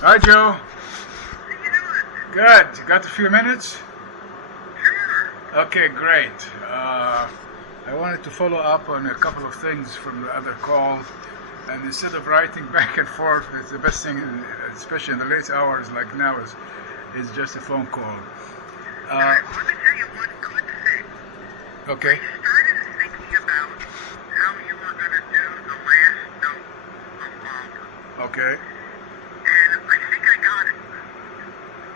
Hi, Joe. Good. You got a few minutes? Okay, great. I wanted to follow up on a couple of things from the other call, and instead of writing back and forth, it's the best thing, especially in the late hours like now, is just a phone call. Let me tell you one good thing. Okay. I started thinking about how you were going to do the last note of Walter. Okay. And I think I got it.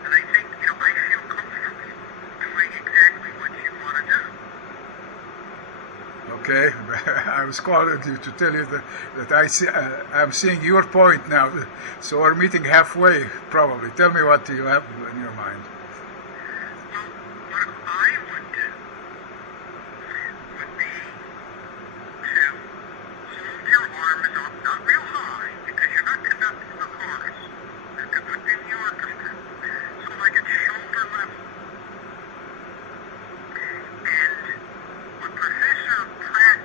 And I think, I feel comfortable doing exactly what you want to do. Okay. I was calling you to tell you that I'm seeing your point now. So we're meeting halfway, probably. Tell me what you have in your mind. Well, what I would do would be to hold your arms up, not real high, because you're not conducting the chorus. You're conducting the orchestra. So like at shoulder level. And what Professor Pratt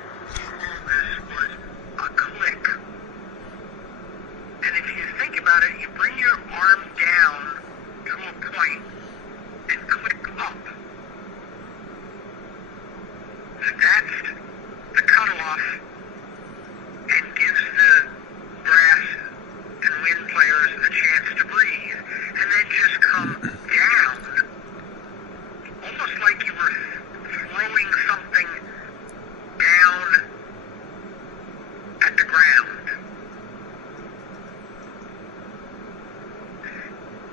called this was a click. And if you think about it, you bring your arm down to a point and click up. That's the cutoff and gives the brass and wind players a chance to breathe. And then just come down, almost like you were throwing something down at the ground.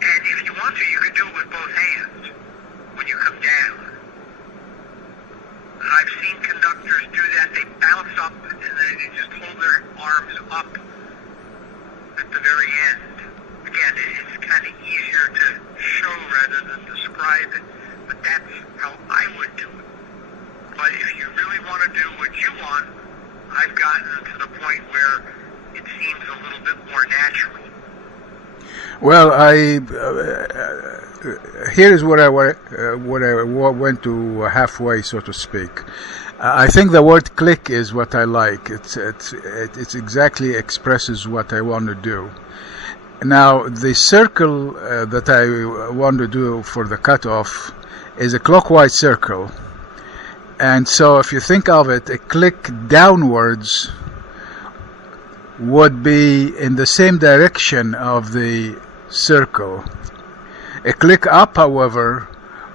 And if you want to, you could do it with both hands when you come down. And I've seen conductors do that. They bounce up and then they just hold their arms up at the very end. Again, it's kind of easier to show rather than describe it, but that's how I would do it. But if you really want to do what you want, I've gotten to the point where it seems a little bit more natural. Well, here is what I went to halfway, so to speak. I think the word "click" is what I like. It exactly expresses what I want to do. Now, the circle that I want to do for the cutoff is a clockwise circle, and so if you think of it, a click downwards would be in the same direction of the circle. A click up, however,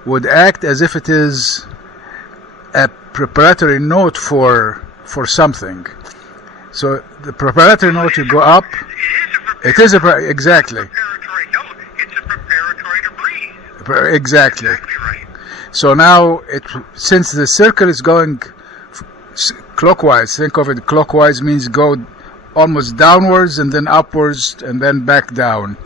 would act as if it is a preparatory note for something. So the preparatory note you go up. Exactly. Preparatory note. It's a preparatory to breathe. Exactly. Exactly right. So now, since the circle is going clockwise, think of it clockwise means go almost downwards and then upwards and then back down.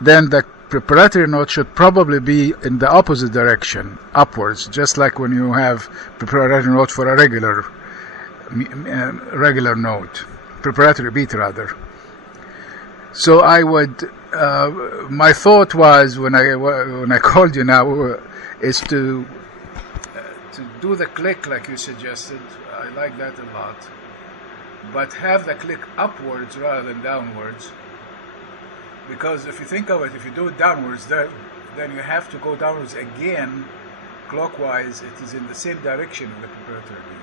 Then the preparatory note should probably be in the opposite direction, upwards, just like when you have preparatory note for a regular note, preparatory beat rather. So I would, my thought was when I called you now, is to do the click like you suggested. I like that a lot. But have the click upwards rather than downwards, because if you think of it, if you do it downwards, then you have to go downwards again, clockwise. It is in the same direction in the preparatory beat.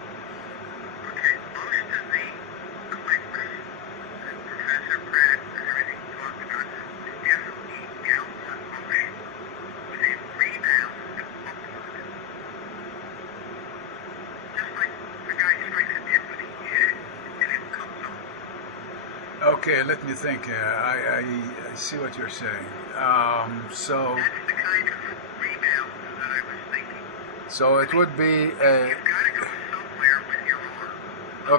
Okay, most of the clicks that Professor Pratt and everything talked about is definitely downward motion with a rebound upward. Just like the guy strikes a timpani, he hit it, and it comes up. Okay, let me think. I see what you're saying. So That's the kind of rebound that I was thinking. so it would be You've got to go somewhere with your arm.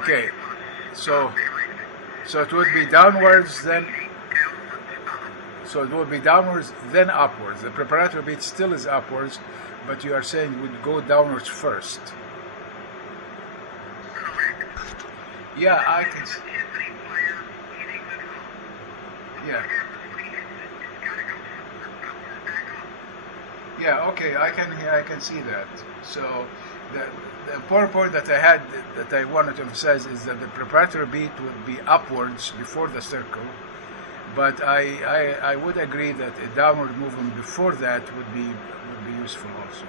okay. Unless you want to So stop everything. so it would be downwards then. Downward stop. So it would be downwards then upwards. The preparatory beat still is upwards, but you are saying it would go downwards first. Correct. Yeah, I can. It's a timpani player hitting the drum. Yeah. What happens when he hits it? It's got to go forward, bounces back up. Yeah, okay, I can see that. So the, the important point that I had that I wanted to emphasize is that the preparatory beat would be upwards before the circle, but I would agree that a downward movement before that would be useful also.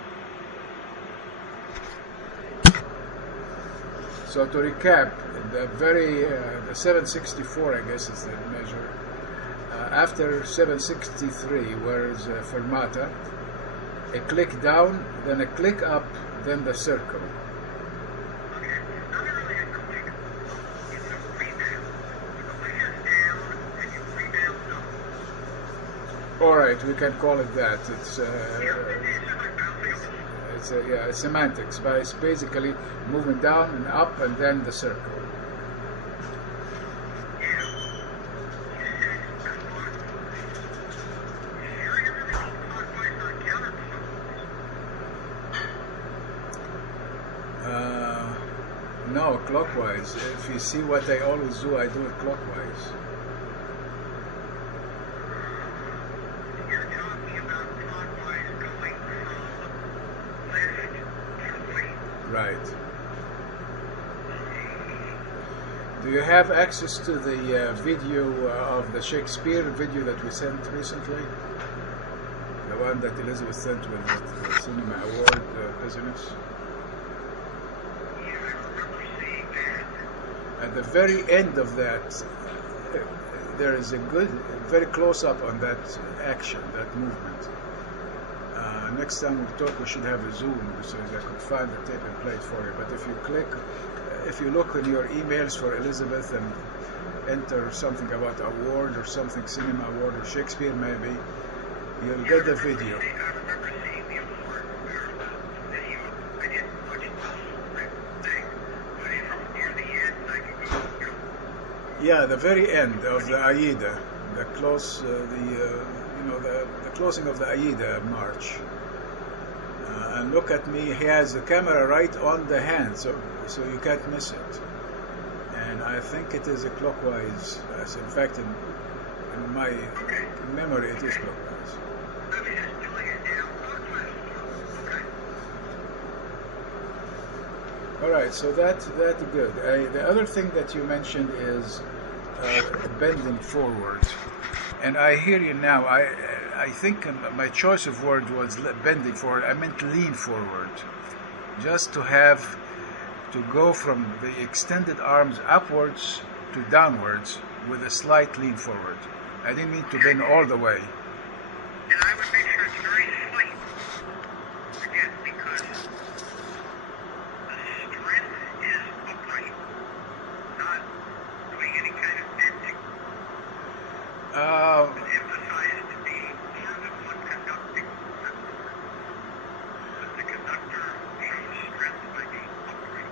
So to recap, the 764 I guess is the measure. After 763, where is fermata, a click down, then a click up, then the circle. Okay, not really a click. It's a rebound. The click is down and you rebound up. All right, we can call it that. It's Yeah, it's just like bouncing off. it's semantics, but it's basically moving down and up and then the circle. No, clockwise. If you see what I always do, I do it clockwise. You're talking about clockwise going from left to right. Right. Do you have access to the video of the Shakespeare video that we sent recently? The one that Elizabeth sent with the Cinema Award business? At the very end of that, there is a good, very close up on that action, that movement. Next time we talk, we should have a Zoom so I could find the tape and play it for you. But if you look in your emails for Elizabeth and enter something about award or something, Cinema Award or Shakespeare maybe, you'll get the video. I remember seeing the award video. I didn't watch the whole thing, but from near the end, I could go. Yeah, the very end of the Aida, the closing of the Aida march. And look at me, he has the camera right on the hand, so you can't miss it. And I think it is a clockwise. As in fact, in my memory, it is clockwise. I was just doing it now. Okay. All right, so that's good. The other thing that you mentioned is bending forward, and I hear you now. I think my choice of word was bending forward. I meant lean forward, just to go from the extended arms upwards to downwards with a slight lean forward. I didn't mean to bend all the way. And I would make sure it's very slight. Again, because the strength is upright, not doing any kind of bending. It's emphasized to be more than one conducting member. But the conductor shows strength by being upright.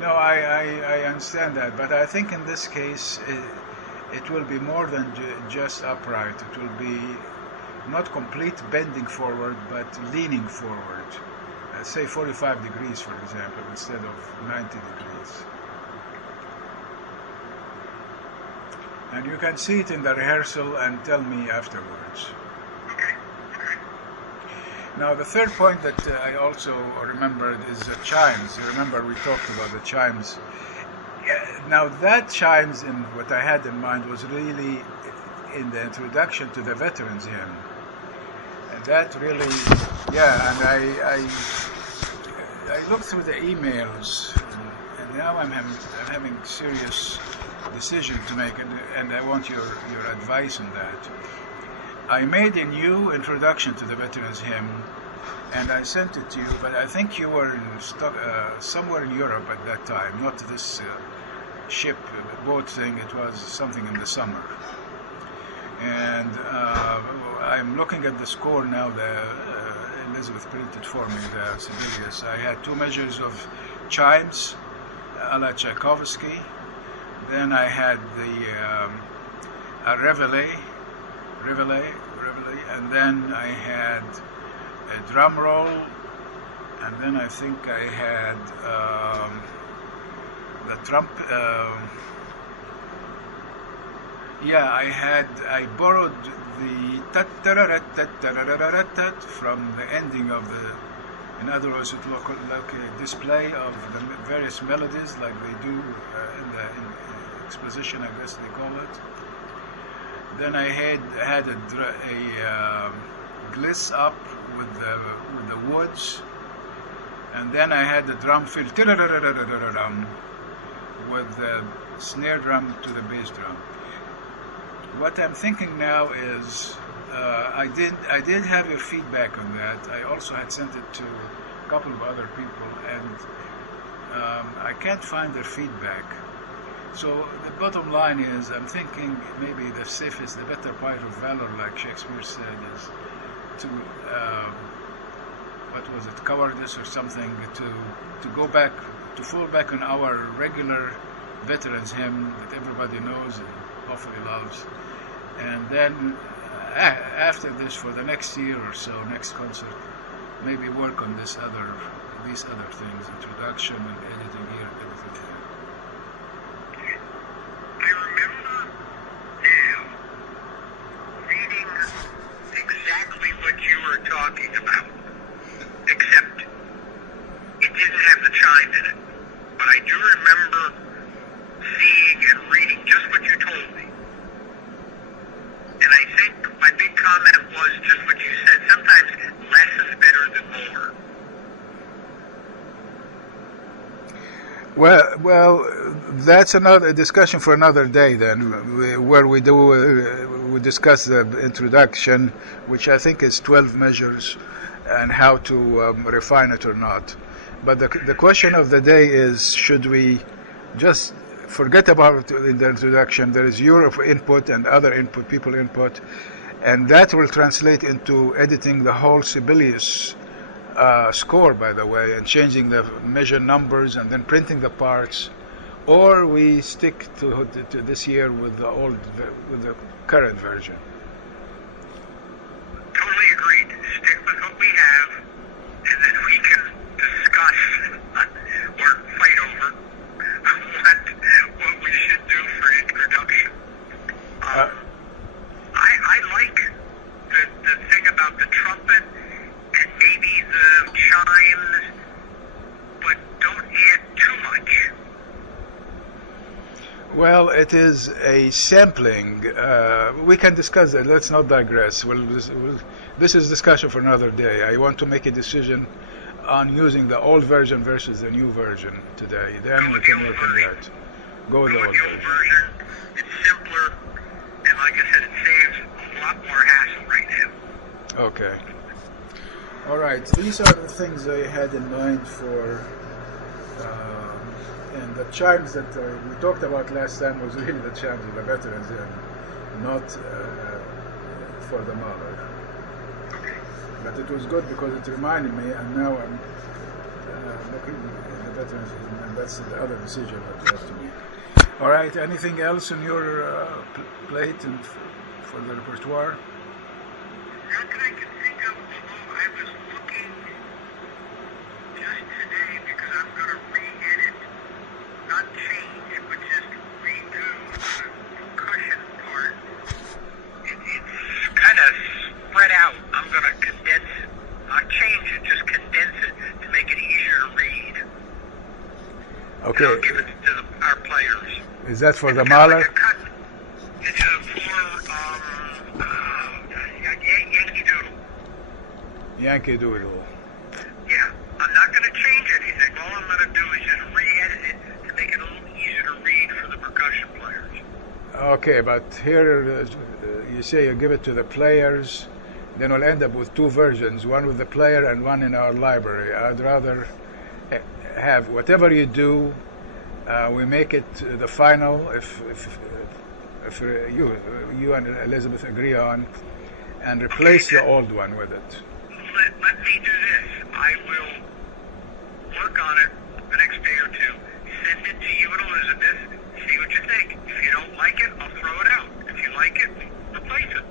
No, I understand that, but I think in this case it will be more than just upright. It will be not complete bending forward, but leaning forward. Say 45 degrees, for example, instead of 90 degrees. And you can see it in the rehearsal and tell me afterwards. Okay. Now, the third point that I also remembered is the chimes. You remember we talked about the chimes. Now, that chimes, in what I had in mind, was really in the introduction to the Veterans Hymn. And that really, yeah, and I looked through the emails, and now I'm having serious decision to make, and I want your advice on that. I made a new introduction to the Veterans Hymn, and I sent it to you, but I think you were somewhere in Europe at that time, not this boat thing. It was something in the summer. And I'm looking at the score now that Elizabeth printed for me, the Sibelius. I had 2 measures of chimes a la Tchaikovsky. Then I had a reveille, and then I had a drum roll, and then I think I had the Yeah, I borrowed the tat from the ending of the. In other words, it looked like a display of the various melodies, like they do in exposition, I guess they call it. Then I had a gliss up with the woods, and then I had the drum fill with the snare drum to the bass drum. What I'm thinking now is I did have your feedback on that. I also had sent it to a couple of other people, and I can't find their feedback. So the bottom line is, I'm thinking maybe the safest, the better part of valor, like Shakespeare said, is to what was it, cowardice or something, to go back, to fall back on our regular veterans hymn that everybody knows and hopefully loves, and then after this, for the next year or so, next concert, maybe work on these other things, introduction and editing here and everything there. I remember now reading exactly what you were talking about, except it didn't have the chime in it. But I do remember seeing and reading just what you told me. And I think my big comment was just what you said. Sometimes less is better than more. Well, that's another discussion for another day. Then, where we discuss the introduction, which I think is 12 measures, and how to refine it or not. But the question of the day is: should we just forget about it in the introduction? There is your input and other input, people input, and that will translate into editing the whole Sibelius score, by the way, and changing the measure numbers and then printing the parts, or we stick to this year with the current version. Totally agreed. Stick with what we have, and then we can discuss or fight over what we should do for introduction. I like the thing about the trumpet and maybe the chimes, but don't add too much. Well, it is a sampling. We can discuss that. Let's not digress. This is discussion for another day. I want to make a decision on using the old version versus the new version today. Then we can work on that. Go with the old version. It's simpler, and like I said, it saves a lot more hassle right now. Okay. All right. These are the things I had in mind for, and the chimes that we talked about last time was really the chimes of the veterans, and not for the Mahler. But it was good because it reminded me, and now I'm looking at the veterans, and that's the other decision that left to me. All right. Anything else on your plate and for the repertoire? Not that I can think of, although I was looking just today because I'm going to re-edit, not change, but just redo the percussion part. It's kind of spread out. I'm going to condense it. Not change it, just condense it to make it easier to read. Okay. And I'll give it to our players. Is that for the It's Mahler? kind of like a cut. It's for Yankee Doodle. Yankee Doodle. Yeah, I'm not going to change anything. All I'm going to do is just re-edit it to make it a little easier to read for the percussion players. Okay, but here you say you give it to the players, then we'll end up with two versions, one with the player and one in our library. I'd rather have whatever you do, we make it the final, if you and Elizabeth agree on, and replace the old one with it. Let me do this. I will work on it the next day or two, send it to you and Elizabeth, see what you think. If you don't like it, I'll throw it out. If you like it, replace it.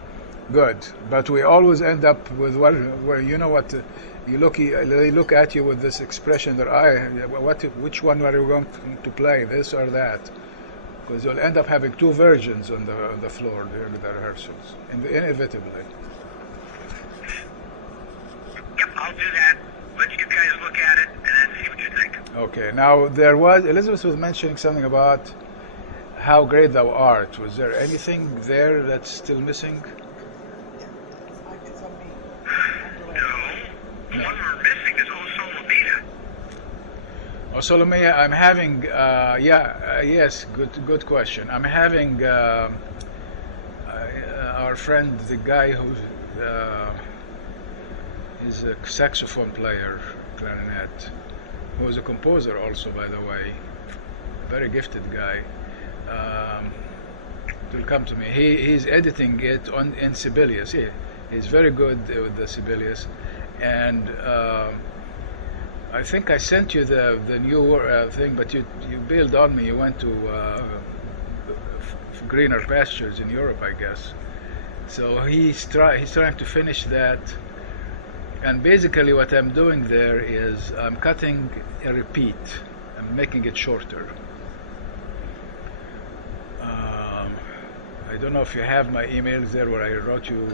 Good, but we always end up with where you know what, they look at you with this expression that which one are you going to play, this or that? because you'll end up having two versions on the floor during the rehearsals, inevitably. Yep, I'll do that. Let you guys look at it and then see what you think. Okay. Now Elizabeth was mentioning something about how great thou art. Was there anything there that's still missing? No. The one we're missing is O Solo Mia. Oh, Solomea, I'm having, yes, good question. I'm having our friend, the guy who is a saxophone player, clarinet, who is a composer also, by the way, very gifted guy. Will come to me. He's editing it in Sibelius. He's very good with the Sibelius, and I think I sent you the new thing, but you bailed on me. You went to greener pastures in Europe, I guess. So he's trying to finish that, and basically what I'm doing there is I'm cutting a repeat. I'm making it shorter. I don't know if you have my emails there where I wrote you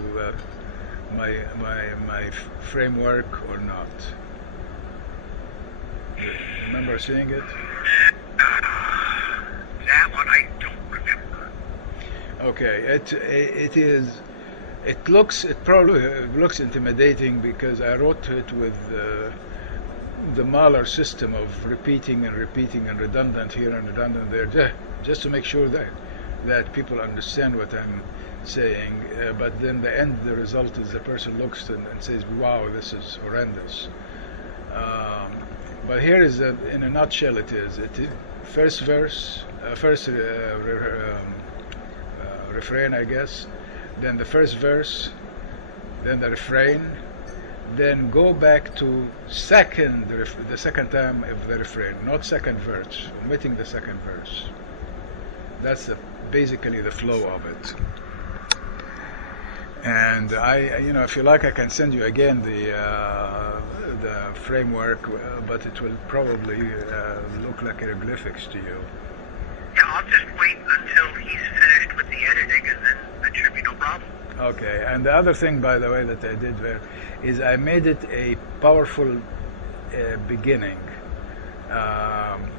my framework or not. Remember seeing it? That one I don't remember. Okay, it probably looks intimidating because I wrote it with the Mahler system of repeating and redundant here and redundant there, just to make sure that people understand what I'm saying. But then the result is the person looks and says, "Wow, this is horrendous." But here is, in a nutshell, it is first verse, refrain, I guess, then the first verse, then the refrain, then go back to the second time of the refrain, not second verse, omitting the second verse. That's basically the flow of it. And if you like, I can send you again the framework, but it will probably look like hieroglyphics to you. Yeah, I'll just wait until he's finished with the editing, and then that should be no problem. Okay, and the other thing, by the way, that I did there is I made it a powerful beginning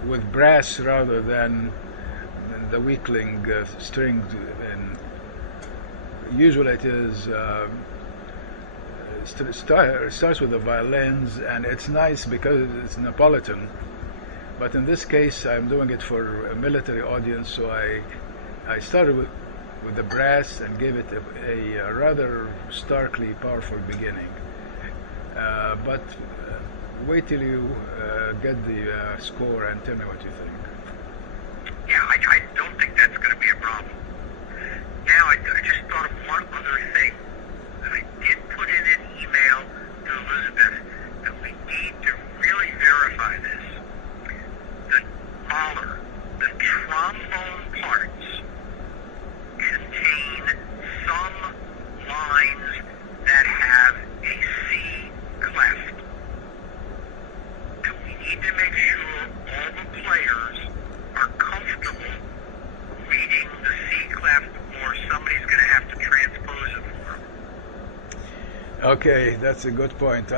with brass rather than the weakling strings. And usually it is starts with the violins, and it's nice because it's Neapolitan. But in this case, I'm doing it for a military audience, so I started with the brass and gave it a rather starkly powerful beginning. But wait till you get the score and tell me what you think. Yeah, I don't think that's going to be a problem. Now, I just thought of one other thing. I did put in an email to Elizabeth that we need to really verify this. The Mahler, the trombone parts contain some lines that have a C clef. And we need to make sure all the players are comfortable reading the C clef, or somebody's going to have to transpose it for them. Okay, that's a good point.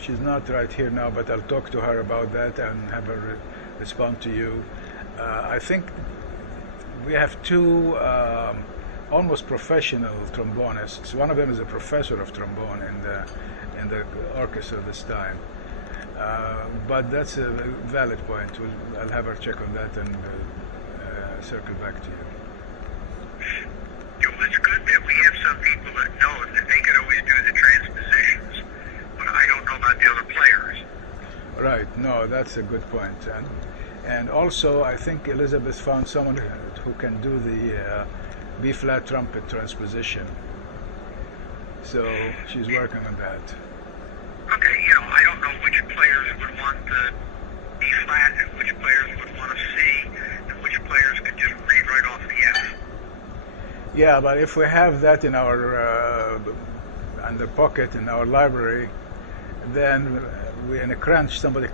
She's not right here now, but I'll talk to her about that and have her respond to you. I think we have two almost professional trombonists. One of them is a professor of trombone in the orchestra this time. But that's a valid point. I'll have her check on that and circle back to you. It's good that we have some people that know that they can always do the transpositions, but I don't know about the other players. Right. No, that's a good point. And also, I think Elizabeth found someone who can do the B-flat trumpet transposition. So she's working on that. Okay, I don't know which players would want the B-flat and which players would want a C and which players could just read right off the F. Yeah, but if we have that in our under pocket in our library, then we in a crunch somebody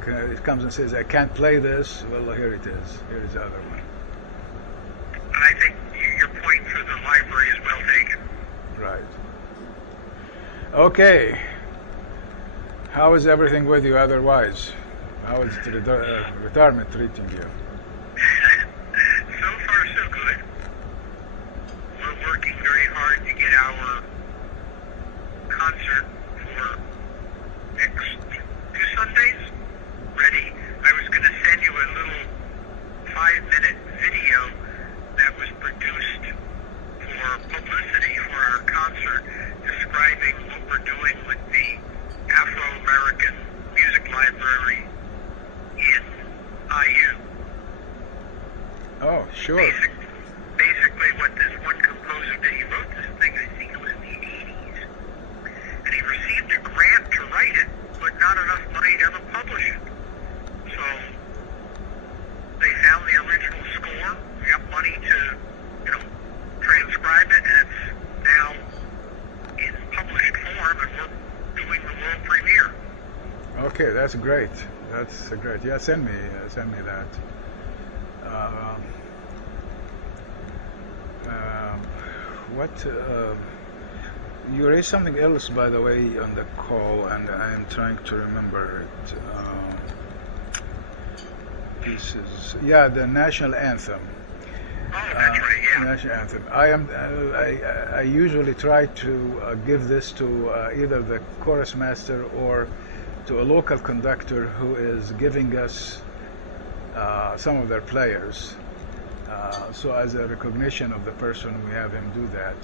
comes and says, "I can't play this." Well, here it is. Here is the other one. and I think your point for the library is well taken. Right. Okay. How is everything with you otherwise? How is the retirement treating you? So far, so good. We're working very hard to get our concert for next 2 Sundays ready. I was going to send you a little 5-minute video that was produced for publicity for our concert, describing what we're doing with the Afro-American Music Library in IU. Oh, sure. Basically what this one composer did, he wrote this thing, I think it was in the 80s, and he received a grant to write it, but not enough money to ever publish it. So they found the original score, we got money to, transcribe it, and it's now in published form, and we're doing the world premiere. Okay, that's great. That's great. Yeah, send me that. You raised something else, by the way, on the call, and I am trying to remember it. Pieces. Yeah, the national anthem. Oh, that's right. Yeah. National anthem. I usually try to give this to either the chorus master or to a local conductor who is giving us some of their players. So as a recognition of the person, we have him do that.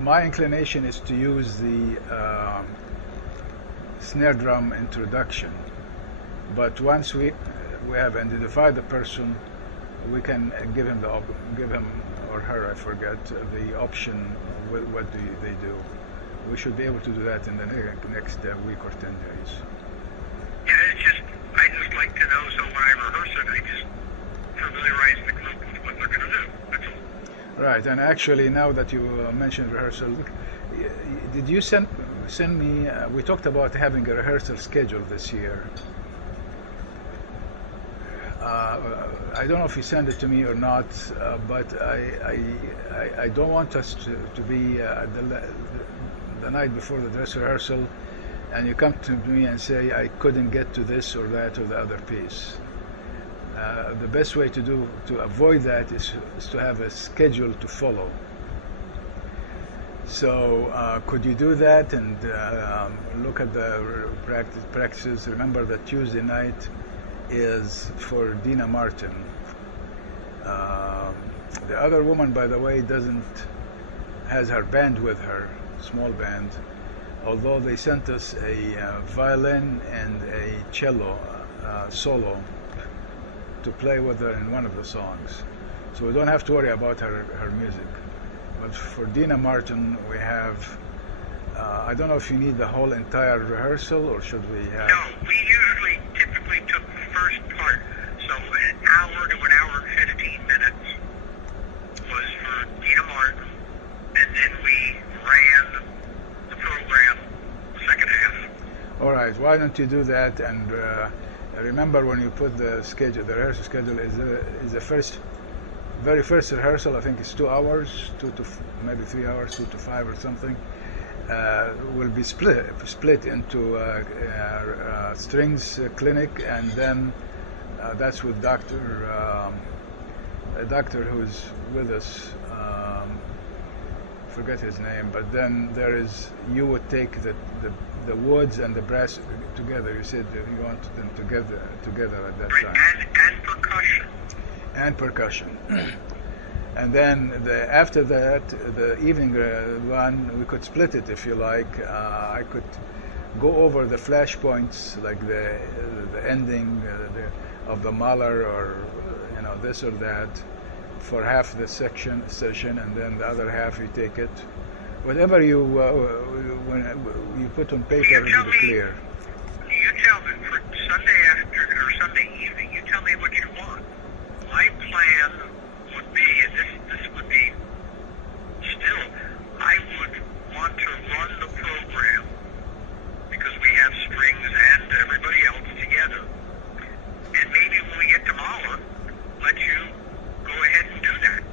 My inclination is to use the snare drum introduction, but once we have identified the person, we can give him or her, I forget, the option. What do they do? We should be able to do that in the next week or 10 days. Yeah, I just like to know, so when I rehearse it, I just familiarize the group with what they're going to do. That's all. Right, and actually, now that you mentioned rehearsal, did you send me? We talked about having a rehearsal schedule this year. I don't know if you sent it to me or not, but I don't want us to be the night before the dress rehearsal, and you come to me and say I couldn't get to this or that or the other piece. The best way to avoid that is to have a schedule to follow. So could you do that and look at the practices? Remember that Tuesday night is for Dina Martin. The other woman, by the way, has her band with her, small band, although they sent us a violin and a cello solo to play with her in one of the songs. So we don't have to worry about her music. But for Dina Martin, we have, I don't know if you need the whole entire rehearsal, or should we have... No, we usually typically took the first part, so an hour to an hour and 15 minutes was for Dina Martin, and then we ran the program the second half. All right, why don't you do that? And remember, when you put the rehearsal schedule is the very first rehearsal. I think it's 2 hours, maybe 3 hours, 2 to 5 or something. Will be split into strings clinic, and then that's with a doctor who's with us. Forget his name, but then you would take the woods and the brass together. You said you want them together at that time. And percussion. And percussion. And then after that, the evening one, we could split it if you like. I could go over the flash points, like the ending of the Mahler, or this or that, for half the session, and then the other half you take it. Whatever when you put on paper, it'll be clear. You tell me for Sunday afternoon or Sunday evening. You tell me what you want. My plan would be, and this would be still, I would want to run the program because we have strings and everybody else together. And maybe when we get to Mahler, let you go ahead and do that.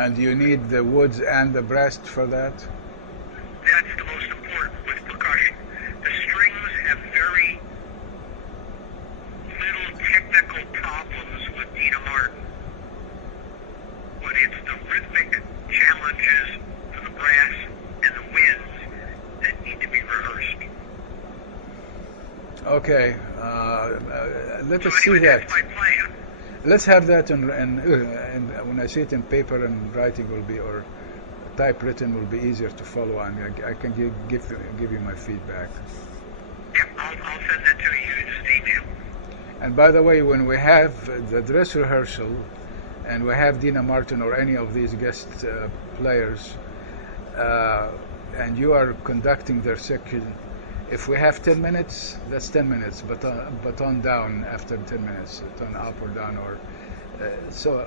And you need the woods and the breast for that? That's the most important with percussion. The strings have very little technical problems with Dina Martin, but it's the rhythmic challenges for the brass and the winds that need to be rehearsed. Okay, let us So see anyway, that. that's my plan. Let's have that, and when I see it in paper and writing will be, or typewritten will be easier to follow, and I can give you my feedback. Yeah, I'll send that to you, just email. And by the way, when we have the dress rehearsal, and we have Dina Martin or any of these guest players, and you are conducting their section, if we have 10 minutes, that's 10 minutes, but on down after 10 minutes, turn up or down, or so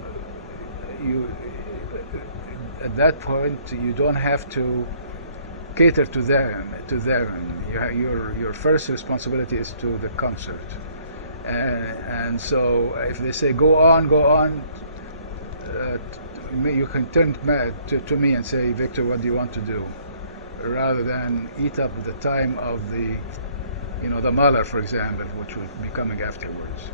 you at that point you don't have to cater to them. Your first responsibility is to the concert, and so if they say go on, you can turn to me and say, Victor, what do you want to do? Rather than eat up the time of the Mahler, for example, which will be coming afterwards.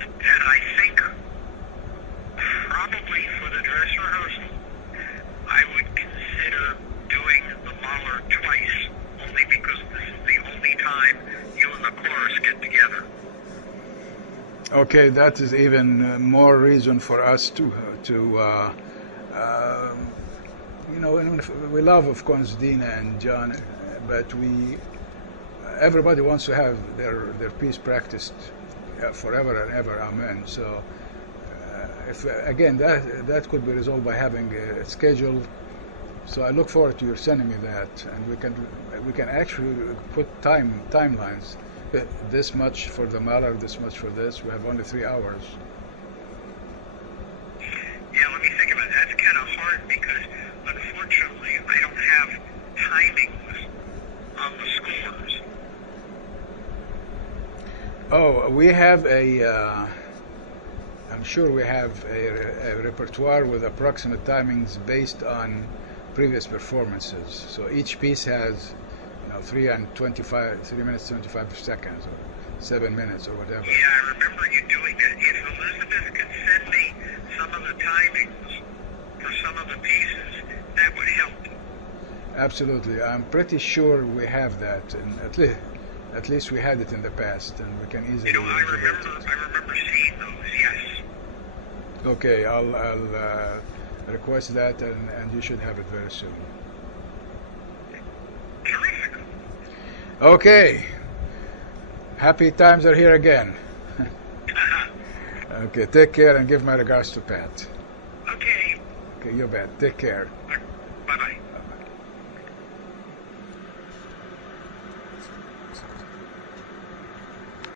And I think probably for the dress rehearsal, I would consider doing the Mahler twice, only because this is the only time you and the chorus get together. Okay, that is even more reason for us to we love, of course, Dina and John, but everybody wants to have their piece practiced forever and ever. Amen. So, if again that could be resolved by having a schedule. So I look forward to your sending me that, and we can actually put timelines. This much for the Mahler, this much for this. We have only 3 hours. Yeah, let me think about it. That's kind of hard because, unfortunately, I don't have timings on the scores. Oh, we have I'm sure we have a repertoire with approximate timings based on previous performances. So each piece has 3 minutes 25 seconds, or 7 minutes, or whatever. Yeah, I remember you doing that. If Elizabeth could send me some of the timings for some of the pieces, that would help. Absolutely, I'm pretty sure we have that, and at least we had it in the past, and we can easily. I remember seeing those. Yes. Okay, I'll request that, and you should have it very soon. Terrific. Okay, happy times are here again. Okay, take care and give my regards to Pat. Okay. Okay, you bet. Take care.